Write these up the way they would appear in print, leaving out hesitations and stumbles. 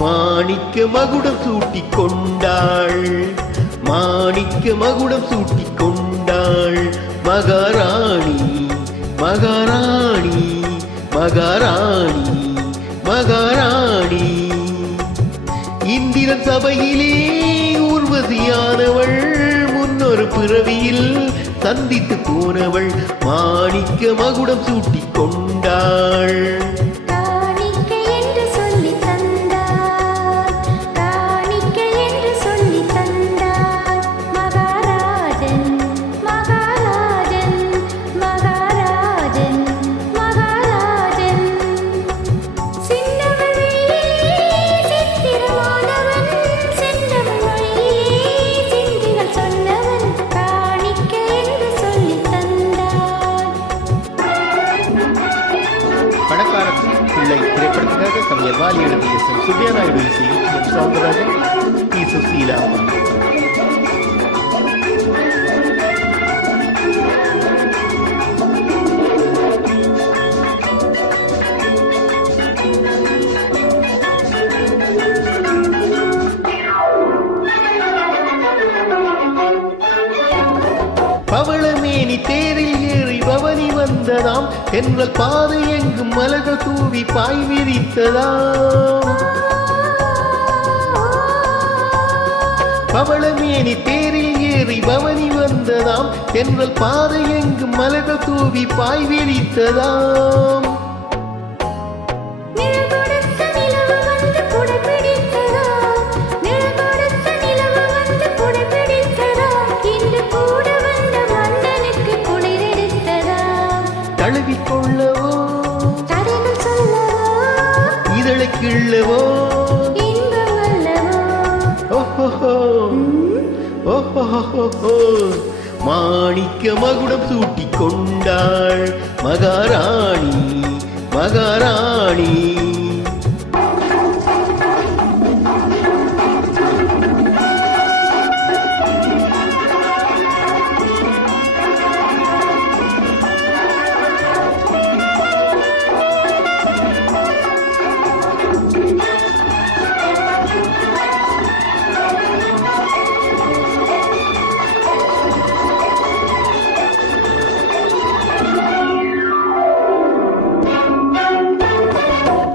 மாணிக்க மகுடம் சூட்டிக் கொண்டாள், மாணிக்க மகுடம் சூட்டிக் கொண்டாள் மகாராணி, மகாராணி, மகாராணி, மகாராணி. இந்திரன் சபையிலே ஊர்வசியானவள், முன்னொரு பிறவியில் சந்தித்து போனவள், மாணிக்க மகுடம் சூட்டிக் கொண்டாள். பிள்ளை திரைப்படத்துக்காக கவிஞர் வாலி எழுதிய சுபியா நாயுடு இசையில் எம் சௌந்தரராஜன், டி சுசீலா. பவளமேனி தேரில் ஏறி பவனி வந்ததாம், தென்றல் பாதை எங்கும் மலர்கள் தூவி பாய் விரித்ததாம். பவளமேனி தேரில் ஏறி பவனி வந்ததாம், தென்றல் பாதை எங்கும் மலர்கள் தூவி பாய் விரித்ததாம். தழுவிக்கொள்ளவோ தடைகள் சொல்லவோ இதழை கிள்ளவோ இன்பம் அல்லவோ. ஓஹோ மாணிக்க மகுடம் சூட்டிக் கொண்டாள் மகாராணி, மகாராணி.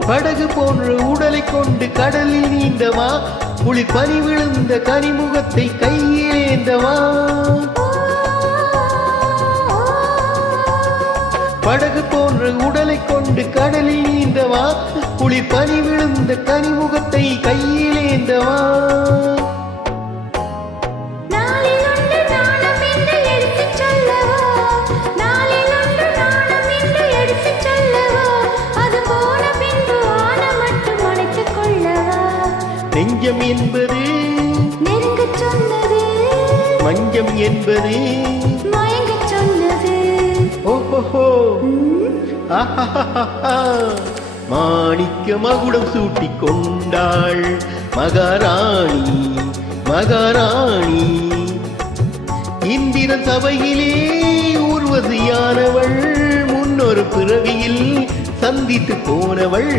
படகு போன்ற உடலை கொண்டு கடலில் நீந்தவா, புலி பனி விழுந்த கனிமுகத்தை கையில் ஏந்தவா. படகு போன்ற உடலை கொண்டு கடலில் நீந்தவா, புலி பனி விழுந்த கனிமுகத்தை கையில் ஏந்தவா. நெஞ்சம் என்பது நெருங்கச் சொன்னது, மஞ்சம் என்பது மயங்கச் சொன்னது. ஓஹோ மாணிக்க மகுடம் சூட்டிக் கொண்டாள் மகாராணி, மகாராணி. இந்திரன் சபையிலே ஊர்வசியானவள், முன்னொரு பிறவியில் சந்தித்து போனவள்.